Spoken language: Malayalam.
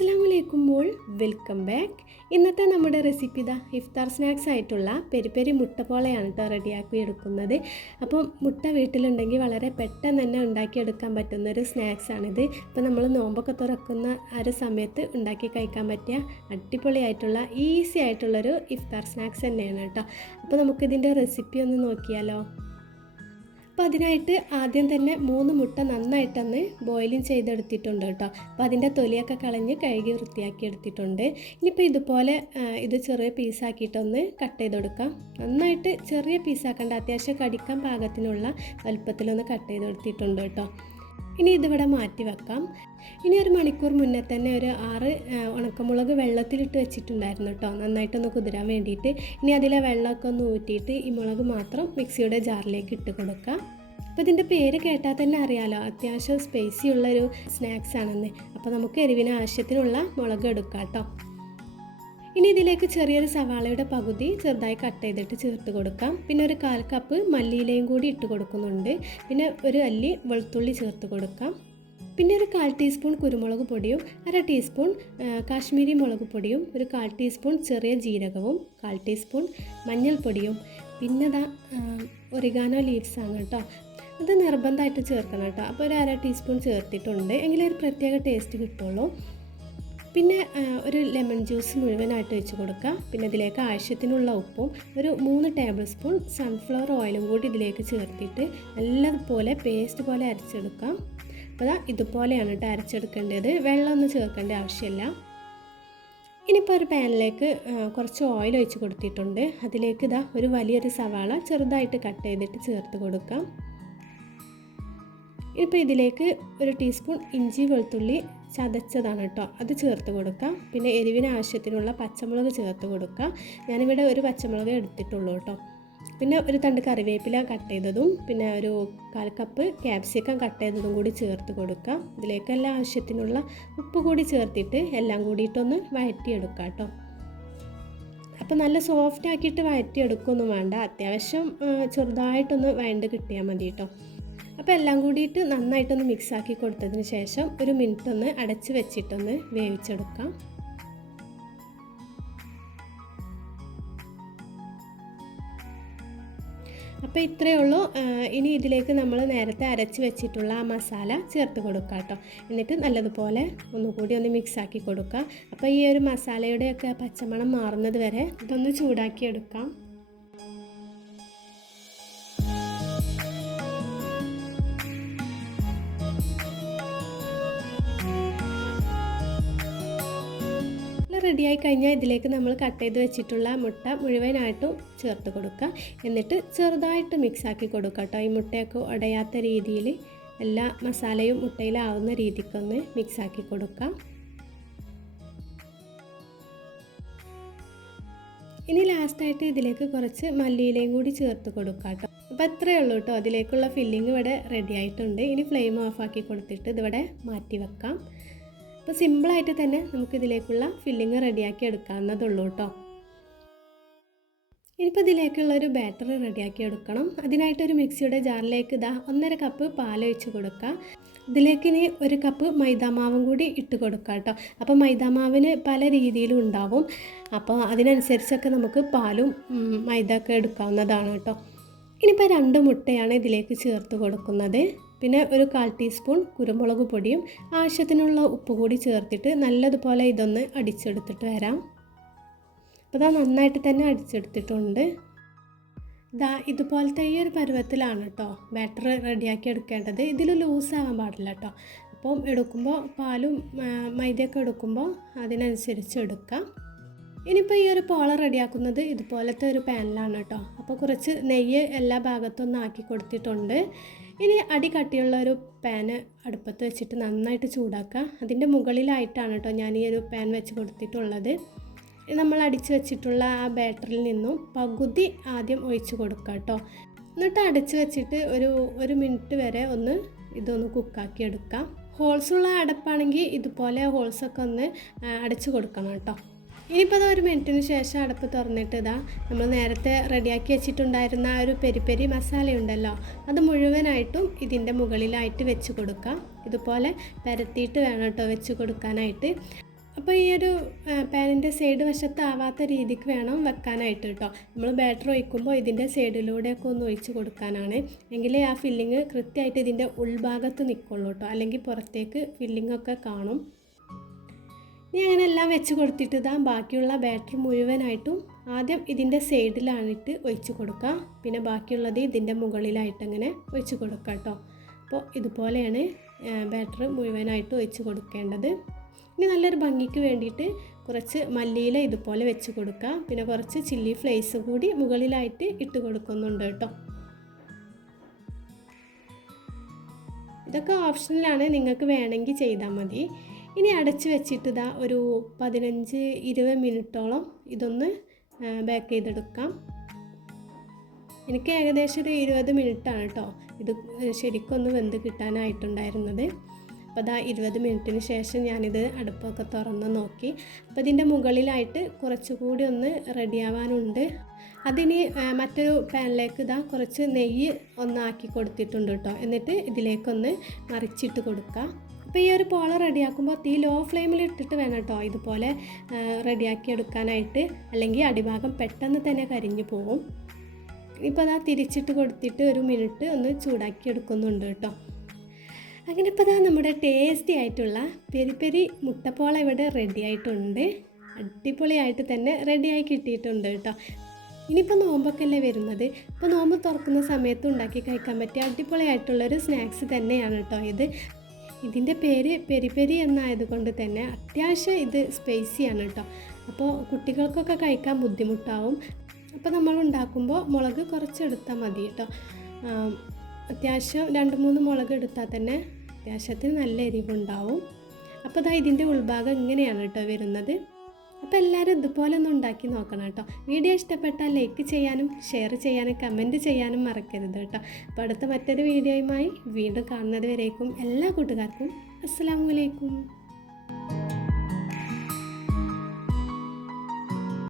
അസ്സലാമലൈക്കും മോൾ, വെൽക്കം ബാക്ക്. ഇന്നത്തെ നമ്മുടെ റെസിപ്പി ഇതാ ഇഫ്താർ സ്നാക്സ് ആയിട്ടുള്ള പെരി പെരി മുട്ട പോളയാണ് കേട്ടോ റെഡിയാക്കി എടുക്കുന്നത്. അപ്പം മുട്ട വീട്ടിലുണ്ടെങ്കിൽ വളരെ പെട്ടെന്ന് തന്നെ ഉണ്ടാക്കിയെടുക്കാൻ പറ്റുന്നൊരു സ്നാക്സാണിത്. ഇപ്പോൾ നമ്മൾ നോമ്പൊക്കെ തുറക്കുന്ന ആ ഒരു സമയത്ത് ഉണ്ടാക്കി കഴിക്കാൻ പറ്റിയ അടിപൊളിയായിട്ടുള്ള ഈസി ആയിട്ടുള്ളൊരു ഇഫ്താർ സ്നാക്സ് തന്നെയാണ് കേട്ടോ. അപ്പോൾ നമുക്കിതിൻ്റെ റെസിപ്പി ഒന്ന് നോക്കിയാലോ. അപ്പോൾ അതിനായിട്ട് ആദ്യം തന്നെ 3 മുട്ട നന്നായിട്ടൊന്ന് ബോയിലിംഗ് ചെയ്തെടുത്തിട്ടുണ്ട് കേട്ടോ. അപ്പോൾ അതിൻ്റെ തൊലിയൊക്കെ കളഞ്ഞ് കഴുകി വൃത്തിയാക്കി എടുത്തിട്ടുണ്ട്. ഇനിയിപ്പോൾ ഇതുപോലെ ഇത് ചെറിയ പീസാക്കിയിട്ടൊന്ന് കട്ട് ചെയ്തെടുക്കാം. നന്നായിട്ട് ചെറിയ പീസാക്കേണ്ട, അത്യാവശ്യം കടിക്കാൻ പാകത്തിനുള്ള വലുപ്പത്തിലൊന്ന് കട്ട് ചെയ്തെടുത്തിട്ടുണ്ട് കേട്ടോ. ഇനി ഇതിവിടെ മാറ്റി വെക്കാം. ഇനി ഒരു മണിക്കൂർ മുന്നേ തന്നെ ഒരു 6 ഉണക്കമുളക് വെള്ളത്തിലിട്ട് വെച്ചിട്ടുണ്ടായിരുന്നു കേട്ടോ, നന്നായിട്ടൊന്ന് കുതിരാൻ വേണ്ടിയിട്ട്. ഇനി അതിലെ വെള്ളമൊക്കെ ഒന്ന് ഊറ്റിയിട്ട് ഈ മുളക് മാത്രം മിക്സിയുടെ ജാറിലേക്ക് ഇട്ട് കൊടുക്കുക. അപ്പോൾ ഇതിൻ്റെ പേര് കേട്ടാൽ തന്നെ അറിയാമല്ലോ, അത്യാവശ്യം സ്പൈസി ഉള്ളൊരു സ്നാക്സ് ആണെന്ന്. അപ്പോൾ നമുക്ക് എരിവിന് ആവശ്യത്തിനുള്ള മുളക് എടുക്കാം കേട്ടോ. ഇനി ഇതിലേക്ക് ചെറിയൊരു സവാളയുടെ പകുതി ചെറുതായി കട്ട് ചെയ്തിട്ട് ചേർത്ത് കൊടുക്കാം. പിന്നെ ഒരു 1/4 കപ്പ് മല്ലിയിലയും കൂടി ഇട്ട് കൊടുക്കുന്നുണ്ട്. പിന്നെ ഒരു അല്ലി വെളുത്തുള്ളി ചേർത്ത് കൊടുക്കാം. പിന്നെ ഒരു 1/4 ടീസ്പൂൺ കുരുമുളക് പൊടിയും 1/2 ടീസ്പൂൺ കാശ്മീരി മുളക് പൊടിയും ഒരു 1/4 ടീസ്പൂൺ ചെറിയ ജീരകവും 1/4 ടീസ്പൂൺ മഞ്ഞൾപ്പൊടിയും പിന്നെ ഒറിഗാനോ ലീവ്സാണ് കേട്ടോ. അത് നിർബന്ധമായിട്ട് ചേർക്കണം കേട്ടോ. അപ്പോൾ ഒരു 1/2 ടീസ്പൂൺ ചേർത്തിട്ടുണ്ട്, എങ്കിലേ ഒരു പ്രത്യേക ടേസ്റ്റ് കിട്ടുള്ളൂ. പിന്നെ ഒരു ലെമൺ ജ്യൂസ് മുഴുവനായിട്ട് വെച്ച് കൊടുക്കുക. പിന്നെ ഇതിലേക്ക് ആവശ്യത്തിനുള്ള ഉപ്പും ഒരു 3 ടേബിൾ സ്പൂൺ സൺഫ്ലവർ ഓയിലും കൂടി ഇതിലേക്ക് ചേർത്തിട്ട് നല്ലതുപോലെ പേസ്റ്റ് പോലെ അരച്ചെടുക്കാം. അപ്പോൾ ഇതുപോലെയാണ് കേട്ടോ അരച്ചെടുക്കേണ്ടത്, വെള്ളമൊന്നും ചേർക്കേണ്ട ആവശ്യമില്ല. ഇനിയിപ്പോൾ ഒരു പാനിലേക്ക് കുറച്ച് ഓയിൽ ഒഴിച്ച് കൊടുത്തിട്ടുണ്ട്. അതിലേക്ക് ഒരു വലിയൊരു സവാള ചെറുതായിട്ട് കട്ട് ചെയ്തിട്ട് ചേർത്ത് കൊടുക്കാം. ഇപ്പോൾ ഇതിലേക്ക് ഒരു ടീസ്പൂൺ ഇഞ്ചി വെളുത്തുള്ളി ചതച്ചതാണ് കേട്ടോ, അത് ചേർത്ത് കൊടുക്കാം. പിന്നെ എരിവിന് ആവശ്യത്തിനുള്ള പച്ചമുളക് ചേർത്ത് കൊടുക്കുക. ഞാനിവിടെ ഒരു പച്ചമുളക് എടുത്തിട്ടുള്ളൂ കേട്ടോ. പിന്നെ ഒരു തണ്ട് കറിവേപ്പില കട്ട് ചെയ്തതും പിന്നെ ഒരു 1/4 കപ്പ് ക്യാപ്സിക്കം കട്ട് ചെയ്തതും കൂടി ചേർത്ത് കൊടുക്കുക. ഇതിലേക്ക് എല്ലാ ആവശ്യത്തിനുള്ള ഉപ്പ് കൂടി ചേർത്തിട്ട് എല്ലാം കൂടിയിട്ടൊന്ന് വഴറ്റിയെടുക്കുക കേട്ടോ. അപ്പോൾ നല്ല സോഫ്റ്റ് ആക്കിയിട്ട് വഴറ്റിയെടുക്കൊന്നും വേണ്ട, അത്യാവശ്യം ചെറുതായിട്ടൊന്ന് വഴണ്ട് കിട്ടിയാൽ മതി കേട്ടോ. അപ്പോൾ എല്ലാം കൂടിയിട്ട് നന്നായിട്ടൊന്ന് മിക്സാക്കി കൊടുത്തതിന് ശേഷം ഒരു മിനിറ്റ് ഒന്ന് അടച്ച് വെച്ചിട്ടൊന്ന് വേവിച്ചെടുക്കാം. അപ്പോൾ ഇത്രയേ ഉള്ളൂ. ഇനി ഇതിലേക്ക് നമ്മൾ നേരത്തെ അരച്ച് വെച്ചിട്ടുള്ള ആ മസാല ചേർത്ത് കൊടുക്കുക കേട്ടോ. എന്നിട്ട് നല്ലതുപോലെ ഒന്നുകൂടി ഒന്ന് മിക്സാക്കി കൊടുക്കുക. അപ്പോൾ ഈ ഒരു മസാലയുടെയൊക്കെ പച്ചമണം മാറുന്നത് വരെ ഇതൊന്ന് ചൂടാക്കി എടുക്കാം. റെഡിയായി കഴിഞ്ഞാൽ ഇതിലേക്ക് നമ്മൾ കട്ട് ചെയ്ത് വെച്ചിട്ടുള്ള മുട്ട മുഴുവനായിട്ടും ചേർത്ത് കൊടുക്കുക. എന്നിട്ട് ചെറുതായിട്ട് മിക്സാക്കി കൊടുക്കുക കേട്ടോ. ഈ മുട്ടയൊക്കെ ഉടയാത്ത രീതിയിൽ എല്ലാ മസാലയും മുട്ടയിലാവുന്ന രീതിക്കൊന്ന് മിക്സാക്കി കൊടുക്കാം. ഇനി ലാസ്റ്റായിട്ട് ഇതിലേക്ക് കുറച്ച് മല്ലിയിലയും കൂടി ചേർത്ത് കൊടുക്കുക കേട്ടോ. അപ്പോൾ അത്രയേ ഉള്ളൂ കേട്ടോ, അതിലേക്കുള്ള ഫില്ലിങ് ഇവിടെ റെഡി ആയിട്ടുണ്ട്. ഇനി ഫ്ലെയിം ഓഫാക്കി കൊടുത്തിട്ട് ഇതിവിടെ മാറ്റി വെക്കാം. അപ്പോൾ സിമ്പിളായിട്ട് തന്നെ നമുക്കിതിലേക്കുള്ള ഫില്ലിങ് റെഡിയാക്കി എടുക്കാവുന്നതുള്ളൂ കേട്ടോ. ഇനിയിപ്പോൾ ഇതിലേക്കുള്ളൊരു ബാറ്ററി റെഡിയാക്കി എടുക്കണം. അതിനായിട്ടൊരു മിക്സിയുടെ ജാറിലേക്ക് 1.5 കപ്പ് പാലൊഴിച്ച് കൊടുക്കുക. ഇതിലേക്ക് ഇനി 1 കപ്പ് മൈദാമാവും കൂടി ഇട്ട് കൊടുക്കുക കേട്ടോ. അപ്പോൾ മൈദാമാവിന് പല രീതിയിലും ഉണ്ടാവും, അപ്പോൾ അതിനനുസരിച്ചൊക്കെ നമുക്ക് പാലും മൈദ ഒക്കെ എടുക്കാവുന്നതാണ് കേട്ടോ. ഇനിയിപ്പോൾ 2 മുട്ടയാണ് ഇതിലേക്ക് ചേർത്ത് കൊടുക്കുന്നത്. പിന്നെ ഒരു 1/4 ടീസ്പൂൺ കുരുമുളക് പൊടിയും ആവശ്യത്തിനുള്ള ഉപ്പ് കൂടി ചേർത്തിട്ട് നല്ലതുപോലെ ഇതൊന്ന് അടിച്ചെടുത്തിട്ട് വരാം. അപ്പോൾ നന്നായിട്ട് തന്നെ അടിച്ചെടുത്തിട്ടുണ്ട്. ഇതുപോലത്തെ ഈ ഒരു പരുവത്തിലാണ് കേട്ടോ ബാറ്റർ റെഡിയാക്കി എടുക്കേണ്ടത്. ഇതിൽ ലൂസാവാൻ പാടില്ല കേട്ടോ. അപ്പം എടുക്കുമ്പോൾ പാലും മൈദയൊക്കെ എടുക്കുമ്പോൾ അതിനനുസരിച്ച് എടുക്കാം. ഇനിയിപ്പോൾ ഈ ഒരു പോള റെഡിയാക്കുന്നത് ഇതുപോലത്തെ ഒരു പാനിലാണ് കേട്ടോ. അപ്പോൾ കുറച്ച് നെയ്യ് എല്ലാ ഭാഗത്തും ആക്കി കൊടുത്തിട്ടുണ്ട്. ഇനി അടി കട്ടിയുള്ള ഒരു പാന് അടുപ്പത്ത് വെച്ചിട്ട് നന്നായിട്ട് ചൂടാക്കുക. അതിൻ്റെ മുകളിലായിട്ടാണ് കേട്ടോ ഞാൻ ഈ ഒരു പാൻ വെച്ച് കൊടുത്തിട്ടുള്ളത്. നമ്മൾ അടിച്ച് വെച്ചിട്ടുള്ള ആ ബാറ്ററിൽ നിന്നും പകുതി ആദ്യം ഒഴിച്ച് കൊടുക്കുക കേട്ടോ. എന്നിട്ട് അടച്ച് വെച്ചിട്ട് ഒരു മിനിറ്റ് വരെ ഇതൊന്ന് കുക്കാക്കി എടുക്കാം. ഹോൾസുള്ള അടപ്പാണെങ്കിൽ ഇതുപോലെ ഹോൾസൊക്കെ ഒന്ന് അടച്ച് കൊടുക്കണം കേട്ടോ. ഇനിയിപ്പോൾ ഒരു മിനിറ്റിന് ശേഷം അടപ്പ് തുറന്നിട്ട് നമ്മൾ നേരത്തെ റെഡിയാക്കി വെച്ചിട്ടുണ്ടായിരുന്ന ആ ഒരു പെരി പെരി മസാലയുണ്ടല്ലോ, അത് മുഴുവനായിട്ടും ഇതിൻ്റെ മുകളിലായിട്ട് വെച്ച് കൊടുക്കുക. ഇതുപോലെ പരത്തിയിട്ട് വേണം കേട്ടോ വെച്ച് കൊടുക്കാനായിട്ട്. അപ്പോൾ ഈ ഒരു പാനിൻ്റെ സൈഡ് വശത്താവാത്ത രീതിക്ക് വേണം വെക്കാനായിട്ട് കേട്ടോ. നമ്മൾ ബാറ്റർ ഒഴിക്കുമ്പോൾ ഇതിൻ്റെ സൈഡിലൂടെയൊക്കെ ഒന്ന് ഒഴിച്ച് കൊടുക്കാനാണ്. എങ്കിലേ ആ ഫില്ലിങ് കൃത്യമായിട്ട് ഇതിൻ്റെ ഉൾഭാഗത്ത് നിൽക്കുള്ളൂ കേട്ടോ, അല്ലെങ്കിൽ പുറത്തേക്ക് ഫില്ലിങ്ങൊക്കെ കാണും. ഇനി അങ്ങനെ എല്ലാം വെച്ച് കൊടുത്തിട്ട് ഇതാ ബാക്കിയുള്ള ബാറ്റർ മുഴുവനായിട്ടും ആദ്യം ഇതിൻ്റെ സൈഡിലാണിട്ട് ഒഴിച്ച് കൊടുക്കുക. പിന്നെ ബാക്കിയുള്ളത് ഇതിൻ്റെ മുകളിലായിട്ട് അങ്ങനെ ഒഴിച്ച് കൊടുക്കുക കേട്ടോ. അപ്പോൾ ഇതുപോലെയാണ് ബാറ്റർ മുഴുവനായിട്ട് ഒഴിച്ച് കൊടുക്കേണ്ടത്. ഇനി നല്ലൊരു ഭംഗിക്ക് വേണ്ടിയിട്ട് കുറച്ച് മല്ലിയില ഇതുപോലെ വെച്ച് കൊടുക്കുക. പിന്നെ കുറച്ച് ചില്ലി ഫ്ലേക്സ് കൂടി മുകളിലായിട്ട് ഇട്ട് കൊടുക്കുന്നുണ്ട് കേട്ടോ. ഇതൊക്കെ ഓപ്ഷനിലാണ്, നിങ്ങൾക്ക് വേണമെങ്കിൽ ചെയ്താൽ മതി. ഇനി അടച്ച് വെച്ചിട്ട് ഇതാ ഒരു 15-20 മിനിറ്റോളം ഇതൊന്ന് ബേക്ക് ചെയ്തെടുക്കാം. എനിക്ക് ഏകദേശം ഒരു 20 മിനിറ്റാണ് കേട്ടോ ഇത് ശരിക്കൊന്ന് വെന്ത് കിട്ടാനായിട്ടുണ്ടായിരുന്നത്. അപ്പോൾ അതാ 20 മിനിറ്റിന് ശേഷം ഞാനിത് അടുപ്പൊക്കെ തുറന്ന് നോക്കി. അപ്പോൾ ഇതിൻ്റെ മുകളിലായിട്ട് കുറച്ചുകൂടി ഒന്ന് റെഡിയാവാനുണ്ട്. അതിന് മറ്റൊരു പാനിലേക്ക് ഇതാ കുറച്ച് നെയ്യ് ഒന്നാക്കി കൊടുത്തിട്ടുണ്ട് കേട്ടോ. എന്നിട്ട് ഇതിലേക്കൊന്ന് മറിച്ചിട്ട് കൊടുക്കുക. അപ്പോൾ ഈ ഒരു പോള റെഡിയാക്കുമ്പോൾ തീ ലോ ഫ്ലെയിമിൽ ഇട്ടിട്ട് വേണം കേട്ടോ ഇതുപോലെ റെഡിയാക്കി എടുക്കാനായിട്ട്, അല്ലെങ്കിൽ അടിഭാഗം പെട്ടെന്ന് തന്നെ കരിഞ്ഞു പോകും. ഇപ്പോൾ അതാ തിരിച്ചിട്ട് കൊടുത്തിട്ട് ഒരു മിനിറ്റ് ഒന്ന് ചൂടാക്കി എടുക്കുന്നുണ്ട് കേട്ടോ. അങ്ങനെ ഇപ്പോൾ അതാ നമ്മുടെ ടേസ്റ്റി ആയിട്ടുള്ള പെരി പെരി മുട്ടപ്പോള ഇവിടെ റെഡി ആയിട്ടുണ്ട്. അടിപൊളിയായിട്ട് തന്നെ റെഡിയായി കിട്ടിയിട്ടുണ്ട് കേട്ടോ. ഇനിയിപ്പോൾ നോമ്പൊക്കെ അല്ലേ വരുന്നത്. ഇപ്പോൾ നോമ്പ് തുറക്കുന്ന സമയത്ത് ഉണ്ടാക്കി കഴിക്കാൻ പറ്റിയ അടിപൊളിയായിട്ടുള്ളൊരു സ്നാക്സ് തന്നെയാണ് കേട്ടോ ഇത്. ഇതിൻ്റെ പേര് പെരി പെരി എന്നായതുകൊണ്ട് തന്നെ അത്യാവശ്യം ഇത് സ്പൈസിയാണ് കേട്ടോ. അപ്പോൾ കുട്ടികൾക്കൊക്കെ കഴിക്കാൻ ബുദ്ധിമുട്ടാവും. അപ്പോൾ നമ്മൾ ഉണ്ടാക്കുമ്പോൾ മുളക് കുറച്ചെടുത്താൽ മതി കേട്ടോ. അത്യാവശ്യം 2-3 മുളക് എടുത്താൽ തന്നെ അത്യാവശ്യത്തിന് നല്ല എരിവുണ്ടാവും. അപ്പോൾ ഇതാ ഇതിൻ്റെ ഉൾഭാഗം ഇങ്ങനെയാണ് കേട്ടോ വരുന്നത്. അപ്പോൾ എല്ലാവരും ഇതുപോലെ ഒന്ന് ഉണ്ടാക്കി നോക്കണം കേട്ടോ. വീഡിയോ ഇഷ്ടപ്പെട്ടാൽ ലൈക്ക് ചെയ്യാനും ഷെയർ ചെയ്യാനും കമൻറ്റ് ചെയ്യാനും മറക്കരുത് കേട്ടോ. അപ്പോൾ അടുത്ത മറ്റൊരു വീഡിയോയുമായി വീണ്ടും കാണുന്നത് വരേക്കും എല്ലാ കൂട്ടുകാർക്കും അസ്സലാമു അലൈക്കും.